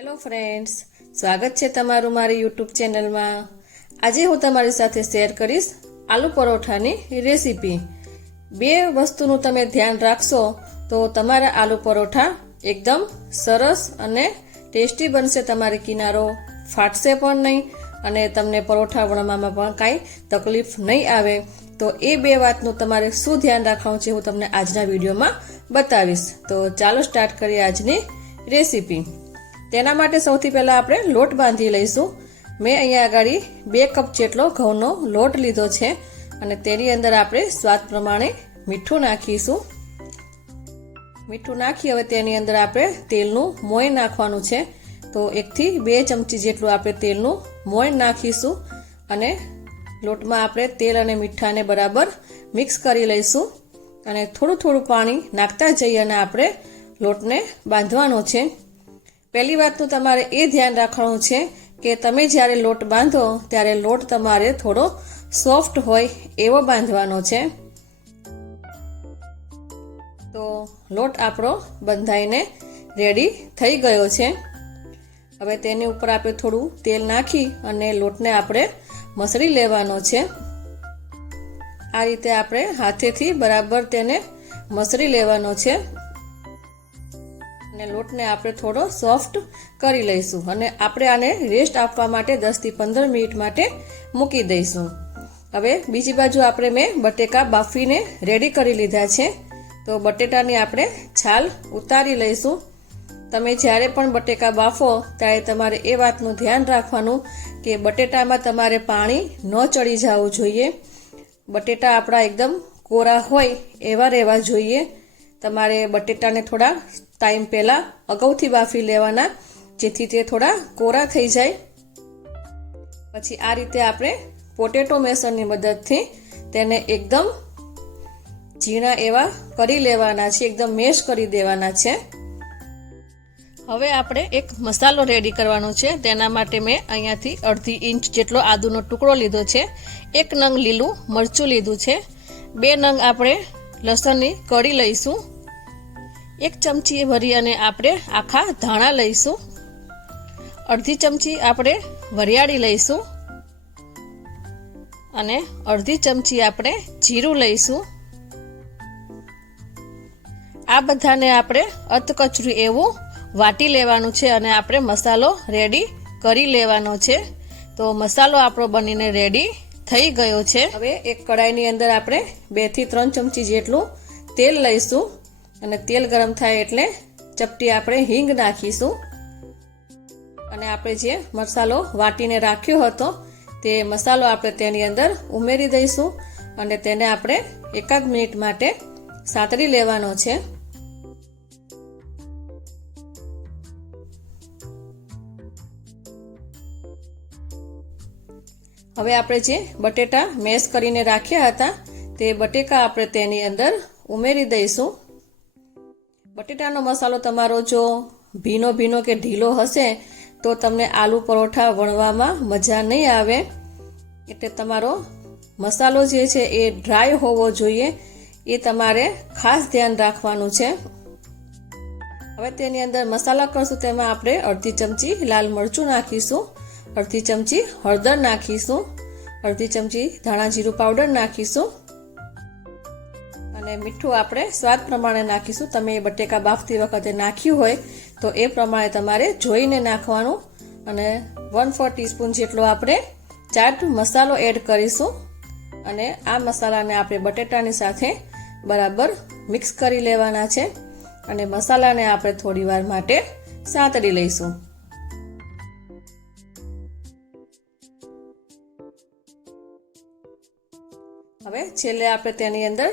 Hello friends, સ્વાગત છે તમારું મારી યુટ્યુબ ચેનલમાં। આજે હું તમારી સાથે શેર કરીશ આલુ પરોઠાની રેસીપી। બે વસ્તુનું તમે ધ્યાન રાખશો તો તમારા આલુ પરોઠા એકદમ સરસ અને ટેસ્ટી બનશે। તમારી કિનારો ફાટશે પણ નહીં અને તમને પરોઠા વણવામાં પણ કાંઈ તકલીફ નહીં આવે। તો એ બે વાતનું તમારે શું ધ્યાન રાખવાનું છે હું તમને આજના વિડીયોમાં બતાવીશ। તો ચાલો સ્ટાર્ટ કરીએ આજની રેસીપી। તેના માટે સૌથી પહેલાં આપણે લોટ બાંધી લઈશું। મેં અહીંયા આગળ 2 કપ જેટલો ઘઉંનો લોટ લીધો છે અને તેની અંદર આપણે સ્વાદ પ્રમાણે મીઠું નાખીશું। મીઠું નાખી હવે તેની અંદર આપણે તેલનું મોણ નાખવાનું છે। તો 1 થી 2 ચમચી જેટલું આપણે તેલનું મોણ નાખીશું અને લોટમાં આપણે તેલ અને મીઠાને બરાબર મિક્સ કરી લઈશું અને થોડું થોડું પાણી નાખતા જઈ અને આપણે લોટને બાંધવાનો છે। પહેલી વાતનું તમારે એ ધ્યાન રાખવાનું છે કે તમે જ્યારે લોટ બાંધો ત્યારે લોટ તમારે થોડો સોફ્ટ હોય એવો બાંધવાનો છે। તો લોટ આપણો બંધાઈને રેડી થઈ ગયો છે। હવે તેની ઉપર આપણે થોડું તેલ નાખી અને લોટને આપણે મસળી લેવાનો છે। આ રીતે આપણે હાથેથી બરાબર તેને મસળી લેવાનો છે અને લોટને આપણે થોડો સોફ્ટ કરી લઈશું અને આપણે આને રેસ્ટ આપવા માટે 10 થી 15 મિનિટ માટે મૂકી દઈશું। હવે બીજી બાજુ આપણે મેં બટેકા બાફીને રેડી કરી લીધા છે। તો બટેટાની આપણે છાલ ઉતારી લઈશું। તમે જ્યારે પણ બટેકા બાફો ત્યારે તમારે એ વાતનું ધ્યાન રાખવાનું કે બટેટામાં તમારે પાણી ન ચડી જવું જોઈએ। બટેટા આપણા એકદમ કોરા હોય એવા રહેવા જોઈએ। તમારે બટેટાને થોડા ટાઈમ પહેલાં અગાઉથી બાફી લેવાના જેથી તે થોડા કોરા થઈ જાય। પછી આ રીતે આપણે પોટેટો મેશરની મદદથી તેને એકદમ ઝીણા એવા કરી લેવાના છે, એકદમ મેશ કરી દેવાના છે। હવે આપણે એક મસાલો રેડી કરવાનો છે। તેના માટે મેં અહીંયાથી 1/2 ઇંચ જેટલો આદુનો ટુકડો લીધો છે, 1 નંગ લીલું મરચું લીધું છે, 2 નંગ આપણે લસણની કળી લઈશું, 1 ચમચી ભરી અને આપણે આખા ધાણા લઈશું, 1/2 ચમચી આપણે વરિયાળી લઈશું અને 1/2 ચમચી આપણે જીરું લઈશું। આ બધાને આપણે અધકચરું એવું વાટી લેવાનું છે અને આપણે મસાલો રેડી કરી લેવાનો છે। તો મસાલો આપણો બનીને રેડી થઈ ગયો છે। હવે એક કડાઈની અંદર આપણે 2 થી 3 ચમચી જેટલું તેલ લઈશું અને તેલ ગરમ થાય એટલે ચપટી આપણે હિંગ નાખીશું અને આપણે જે મસાલો વાટીને રાખ્યો હતો તે મસાલો આપણે તેની અંદર ઉમેરી દઈશું અને તેને આપણે 1 મિનિટ માટે સાતળી લેવાનો છે। હવે આપણે જે બટેટા મેશ કરીને રાખ્યા હતા તે બટેકા આપણે તેની અંદર ઉમેરી દઈશું। બટેટાનો મસાલો તમારો જો ભીનો કે ઢીલો હશે તો તમને આલુ પરોઠા વણવામાં મજા નહીં આવે। એટલે તમારો મસાલો જે છે એ ડ્રાય હોવો જોઈએ, એ તમારે ખાસ ધ્યાન રાખવાનું છે। હવે તેની અંદર મસાલા કરશું તેમાં આપણે 1/2 ચમચી લાલ મરચું નાખીશું, 1/2 ચમચી હળદર નાખીશું, 1/2 ચમચી ધાણા જીરું પાવડર નાખીશું અને મીઠું આપણે સ્વાદ પ્રમાણે નાખીશું। તમે બટેકા બાફતી વખતે નાખ્યું હોય તો એ પ્રમાણે તમારે જોઈને નાખવાનું અને 1/4 ટીસ્પૂન જેટલો આપણે ચાટ મસાલો એડ કરીશું અને આ મસાલાને આપણે બટેટાની સાથે બરાબર મિક્સ કરી લેવાના છે અને મસાલાને આપણે થોડી વાર માટે સાતળી લઈશું। હવે છેલ્લે આપણે તેની અંદર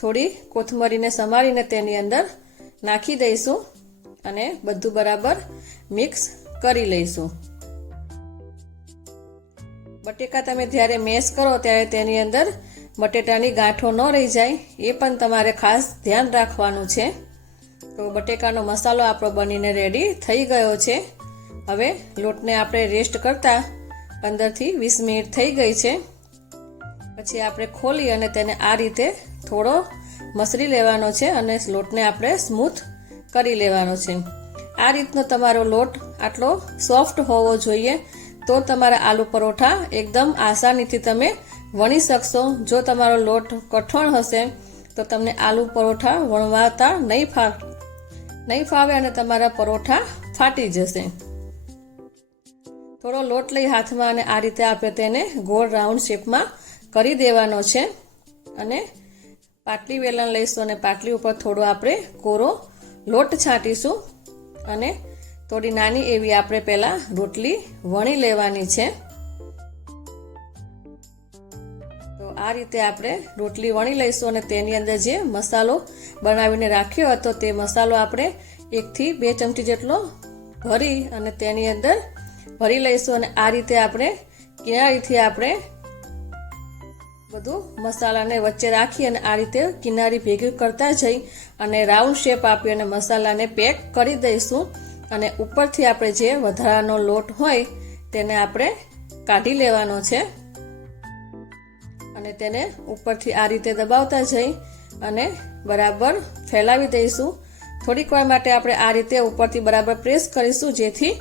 થોડી કોથમરીને સમારીને તેની અંદર નાખી દઈશું અને બધું બરાબર મિક્સ કરી લઈશું। બટેકા તમે જ્યારે મેશ કરો ત્યારે તેની અંદર બટેટાની ગાંઠો ન રહી જાય એ પણ તમારે ખાસ ધ્યાન રાખવાનું છે। તો બટેકાનો મસાલો આપણો બનીને રેડી થઈ ગયો છે। હવે લોટને આપણે રેસ્ટ કરતા 15 થી 20 મિનિટ થઈ ગઈ છે। પછી આપણે ખોલી અને તેને આ રીતે થોડો મસળી લેવાનો છે અને લોટને આપણે સ્મૂથ કરી લેવાનો છે। આ રીતનો તમારો લોટ આટલો સોફ્ટ હોવો જોઈએ, તો તમારા આલુ પરોઠા એકદમ આસાનીથી તમે વણી શકશો. જો તમારો લોટ કઠણ હશે તો તમને આલુ પરોઠા વણવાતા નહીં ફાવે અને તમારા પરોઠા ફાટી જશે. થોડો લોટ લઈ હાથમાં અને આ રીતે આપણે તેને ગોળ રાઉન્ડ શેપમાં કરી દેવાનો છે. અને પાટલી વેલણ લઈશું અને પાટલી ઉપર થોડો આપણે કોરો લોટ છાંટીશું અને થોડી નાની એવી આપણે પહેલા રોટલી વણી લેવાની છે. તો આ રીતે આપણે રોટલી વણી લઈશું અને તેની અંદર જે મસાલો બનાવીને રાખ્યો હતો તે મસાલો આપણે 1 થી 2 ચમચી જેટલો ભરી અને તેની અંદર ભરી લઈશું. અને આ રીતે આપણે કિનારીથી આપણે બધું મસાલાને વચ્ચે રાખી અને આ રીતે કિનારી ભેગી કરતા જઈ અને રાઉન્ડ શેપ આપી અને મસાલાને પેક કરી દઈશું. અને ઉપરથી આપણે જે વધારાનો લોટ હોય તેને આપણે કાઢી લેવાનો છે અને તેને ઉપરથી આ રીતે દબાવતા જઈ અને બરાબર ફેલાવી દઈશું. થોડીક વાર માટે આપણે આ રીતે ઉપરથી બરાબર પ્રેસ કરીશું, જેથી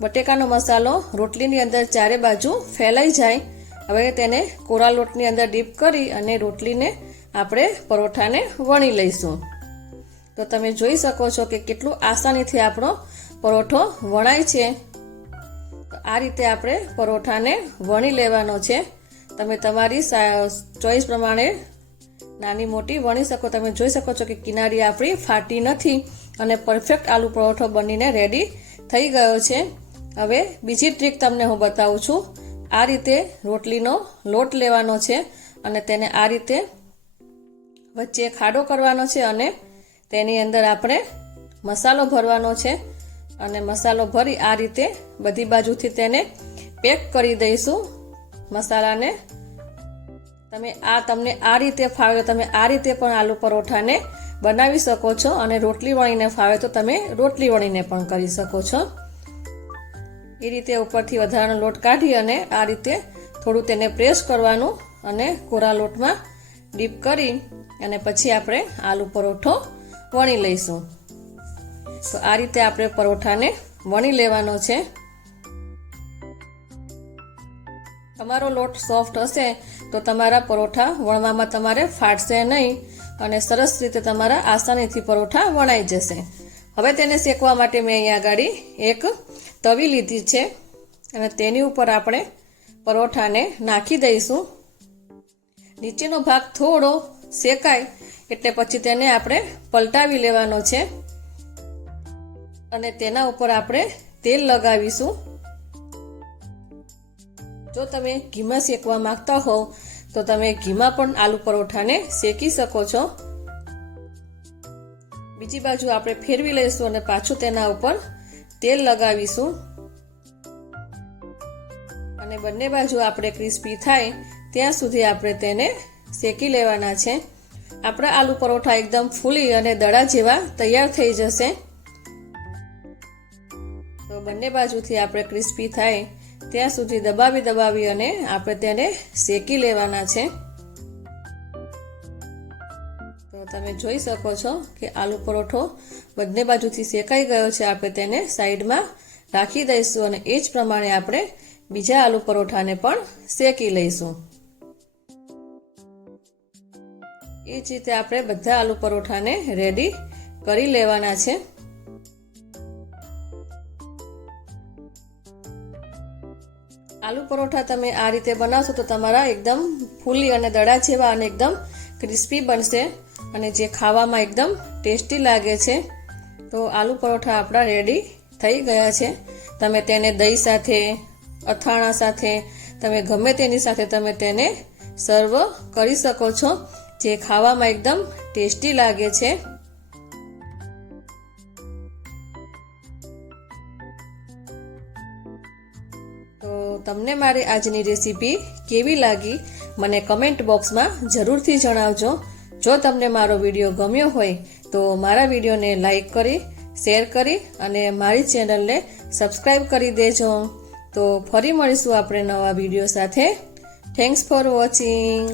બટેકાનો મસાલો રોટલીની અંદર ચારે બાજુ ફેલાઈ જાય. હવે તેને કોરા લોટની અંદર ડીપ કરી અને રોટલીને આપણે પરોઠાને વણી લઈશું. તો તમે જોઈ શકો છો કે કેટલું આસાનીથી આપણો પરોઠો વણાય છે. તો આ રીતે આપણે પરોઠાને વણી લેવાનો છે. તમે તમારી ચોઈસ પ્રમાણે નાની મોટી વણી શકો. તમે જોઈ શકો છો કે કિનારી આપણી ફાટી નથી અને પરફેક્ટ આલુ પરોઠો બનીને રેડી થઈ ગયો છે. હવે બીજી ટ્રીક તમને હું બતાવું છું. આ રીતે રોટલીનો લોટ લેવાનો છે અને તેને આ રીતે વચ્ચે ખાડો કરવાનો છે અને તેની અંદર આપણે મસાલો ભરવાનો છે. અને મસાલો ભરી આ રીતે બધી બાજુથી તેને પેક કરી દઈશું. મસાલાને તમને આ રીતે ફાવે તમે આ રીતે પણ આલુ પરોઠાને બનાવી શકો છો. અને રોટલી વણીને ફાવે તો તમે રોટલી વણીને પણ કરી શકો છો. એ રીતે ઉપરથી વધારાનો લોટ કાઢી અને આ રીતે થોડું તેને પ્રેસ કરવાનું અને કોરા લોટમાં ડીપ કરી અને પછી આપણે આલુ પરોઠો વણી લઈશું. તો આ રીતે આપણે પરોઠાને વણી લેવાનો છે. તમારો લોટ સોફ્ટ હશે તો તમારા પરોઠા વણવામાં તમારે ફાટશે નહીં અને સરસ રીતે તમારા આસાનીથી પરોઠા વણાઈ જશે. હવે તેને શેકવા માટે મેં અહીંયા આગળ એક તવી લીધી છે અને તેની ઉપર આપણે પરોઠાને નાખી દઈશું. નીચેનો ભાગ થોડો શેકાય એટલે પછી તેને આપણે પલટાવી લેવાનો છે અને તેના ઉપર આપણે તેલ લગાવીશું. જો તમે ઘીમાં શેકવા માંગતા હોવ તો તમે ઘીમાં પણ આલુ પરોઠાને શેકી શકો છો. બીજી બાજુ આપણે ફેરવી લઈશું અને પાછું તેના ઉપર તેલ લગાવીશું અને બંને બાજુ આપણે ક્રિસ્પી થાય ત્યાં સુધી આપણે તેને શેકી લેવાના છે. આપણા આલુ પરોઠા એકદમ ફૂલી અને દડા જેવા તૈયાર થઈ જશે. તો બંને બાજુથી આપણે ક્રિસ્પી થાય ત્યાં સુધી દબાવી અને આપણે તેને શેકી લેવાના છે. તો તમે જોઈ શકો છો કે આલુ પરોઠો બંને બાજુથી શેકાઈ ગયો છે. આપણે તેને સાઈડમાં રાખી દઈશું અને એ જ પ્રમાણે આપણે બીજા આલુ પરોઠાને પણ શેકી લઈશું. એ જ રીતે આપણે બધા આલુ પરોઠાને રેડી કરી લેવાના છે. આલુ પરોઠા તમે આ રીતે બનાવશો તો તમારા એકદમ ફૂલી અને દડા જેવા અને એકદમ ક્રિસ્પી બનશે અને જે ખાવામાં એકદમ ટેસ્ટી લાગે છે. તો આલુ પરોઠા આપણા રેડી થઈ ગયા છે. તમે તેને દહીં સાથે, અથાણા સાથે, તમે ગમે તેની સાથે તમે તેને સર્વ કરી શકો છો, જે ખાવામાં એકદમ ટેસ્ટી લાગે છે. તો તમને મારી આજની રેસીપી કેવી લાગી મને કમેન્ટ બોક્સમાં જરૂરથી જણાવજો. જો તમને મારો વિડીયો ગમ્યો હોય તો મારા વિડીયોને લાઈક કરી, શેર કરી અને મારી ચેનલને સબસ્ક્રાઈબ કરી દેજો. તો ફરી મળીશું આપણે નવા વિડીયો સાથે. Thanks for watching.